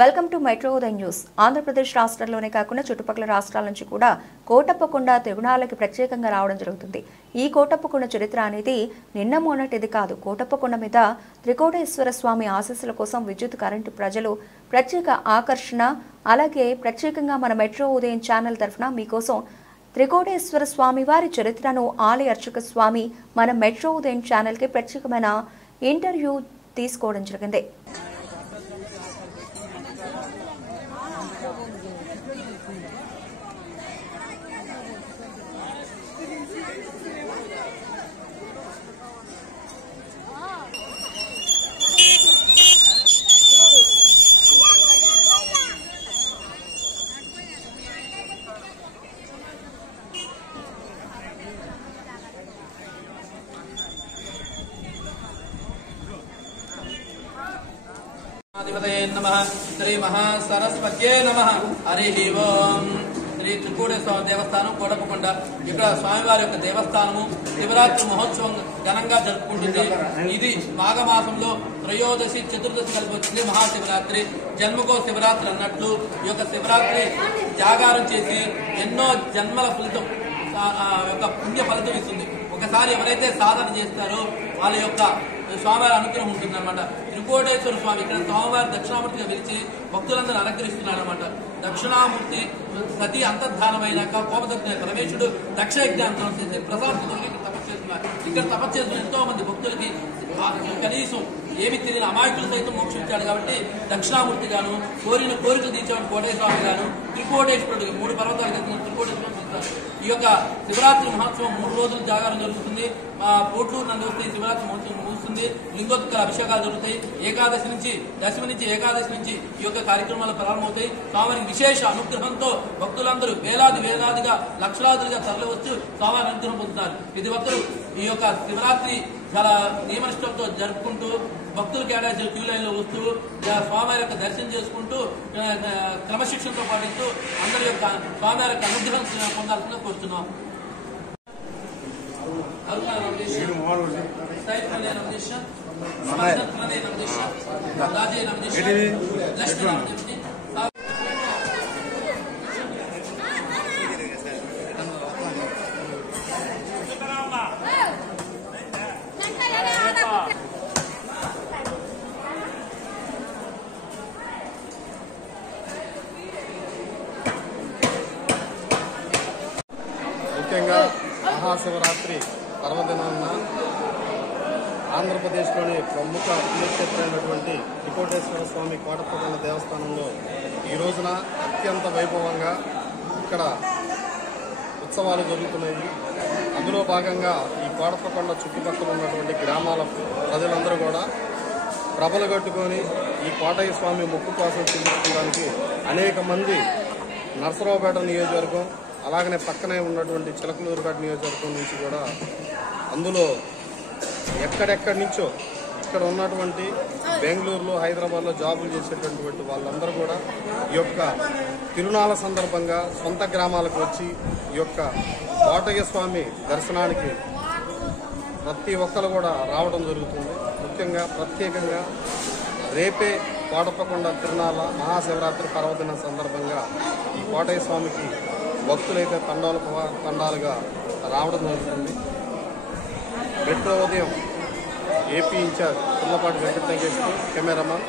Welcome to metro ఉదయం news. Andhra Pradesh రాష్ట్రంలోనే కాకుండా చుట్టుపక్కల రాష్ట్రాల నుంచి కూడా కోటప్పకొండ తిరునాళ్ళకి ప్రత్యేకంగా రావడం జరుగుతుంది. ఈ కోటప్పకొండ చరిత్ర అనేది నిన్న మొన్నటిది కాదు. కోటప్పకొండ మీద త్రికోటేశ్వర స్వామి ఆశీస్సుల కోసం విద్యుత్ కరెంటు ప్రజలు ప్రత్యేక ఆకర్షణ. అలాగే ప్రత్యేకంగా మన మెట్రో ఉదయం ఛానల్ తరఫున మీకోసం త్రికోటేశ్వర స్వామి వారి చరిత్రను ఆలయ అర్చక స్వామి మన మెట్రో ఉదయం ఛానల్కి ప్రత్యేకమైన ఇంటర్వ్యూ తీసుకోవడం జరిగింది. శ్రీ మహాసరస్వత్యే నమః. హరి ఓం. శ్రీ త్రికోటేశ్వర దేవస్థానం కోటప్పకొండ. ఇక్కడ స్వామివారి యొక్క దేవస్థానము శివరాత్రి మహోత్సవం ఘనంగా జరుపుకుంటుంది. ఇది మాఘమాసంలో త్రయోదశి చతుర్దశి కలిపి వచ్చింది మహాశివరాత్రి. జన్మకో శివరాత్రి అన్నట్లు ఈ యొక్క శివరాత్రి జాగారం చేసి ఎన్నో జన్మల ఫలితం యొక్క పుణ్య ఫలితం ఇస్తుంది. ఒకసారి ఎవరైతే సాధన చేస్తారో వాళ్ళ యొక్క స్వామివారి అనుగ్రహం ఉంటుందన్నమాట. త్రికోటేశ్వర స్వామి ఇక్కడ స్వామివారి దక్షిణామూర్తిగా పిలిచి భక్తులందరూ అనుగ్రహిస్తున్నాడు అనమాట. దక్షిణామూర్తి సతీ అంతర్ధానమైనాక కోపదక్షిణ పరమేశ్వరుడు దక్ష యజ్ఞాంతరం చేసి ప్రసాదం ఇక్కడ తపస్సు చేస్తున్నారు. ఇక్కడ తపస్సు చేస్తున్న ఎంతో మంది భక్తులకి కనీసం ఏమి తెలియని అమాయకులు సైతం మోక్షం ఇచ్చాడు. కాబట్టి దక్షిణామూర్తి గాను కోరిన కోరికలు తీర్చేవాడు కోటేశ్వరామి గాను త్రికోటేశ్వరుడికి 3 పర్వతాలు కలిసిన త్రికోటేశ్వరం. ఈ యొక్క శివరాత్రి మహోత్సవం 3 రోజులు జాగారం జరుగుతుంది. పోట్లూరు నందు వస్తే శివరాత్రి మహోత్సవం ముగుస్తుంది. లింగోత్కర అభిషేకాలు జరుగుతాయి. ఏకాదశి నుంచి దశమి నుంచి ఏకాదశి నుంచి ఈ యొక్క కార్యక్రమాలు ప్రారంభమవుతాయి. స్వామివారికి విశేష అనుగ్రహంతో భక్తులందరూ వేలాదిగా లక్షలాదిగా తరలివచ్చు స్వామివారి అనుగ్రహం పొందుతారు. ప్రతి ఒక్కరూ ఈ యొక్క శివరాత్రి చాలా నియమనిష్టంతో జరుపుకుంటూ భక్తులు కేటాయించిన క్యూ లైన్ లో వస్తూ స్వామివారి యొక్క దర్శనం చేసుకుంటూ క్రమశిక్షణతో పాటిస్తూ అందరి యొక్క స్వామివారి యొక్క అనుగ్రహం పొందాల్సిందిగా కోరుతున్నాం. ముఖ్యంగా మహాశివరాత్రి పర్వదినాన్న ఆంధ్రప్రదేశ్లోని ప్రముఖ పుణ్యక్షేత్రమైనటువంటి త్రికోటేశ్వర స్వామి కోటప్పకొండ దేవస్థానంలో ఈ రోజున అత్యంత వైభవంగా ఇక్కడ ఉత్సవాలు జరుగుతున్నాయి. అందులో భాగంగా ఈ కోటప్పకొండ చుట్టుపక్కల ఉన్నటువంటి గ్రామాల ప్రజలందరూ కూడా ప్రభలు కట్టుకొని ఈ కోటయ్య స్వామి మొక్కు కోసం చెల్లించుకోవడానికి అనేక మంది నరసరావుపేట నియోజకవర్గం అలాగనే పక్కనే ఉన్నటువంటి చిలకలూరుపేట నియోజకవర్గం నుంచి కూడా అందులో ఎక్కడెక్కడి నుంచో ఇక్కడ ఉన్నటువంటి బెంగళూరులో హైదరాబాద్లో జాబులు చేసేటటువంటి వాళ్ళందరూ కూడా ఈ యొక్క తిరునాళ్ళ సందర్భంగా సొంత గ్రామాలకు వచ్చి ఈ యొక్క కోటయ్య స్వామి దర్శనానికి ప్రతి ఒక్కరు కూడా రావడం జరుగుతుంది. ముఖ్యంగా ప్రత్యేకంగా రేపే కోటప్పకొండ తిరునాళ్ళ మహాశివరాత్రి పర్వదిన సందర్భంగా ఈ కోటయ్య స్వామికి భక్తులైతే తండాలుగా రావడం జరుగుతుంది. మెట్రో ఉదయం AP incharge Pullapati Venkata Nageswara cameraman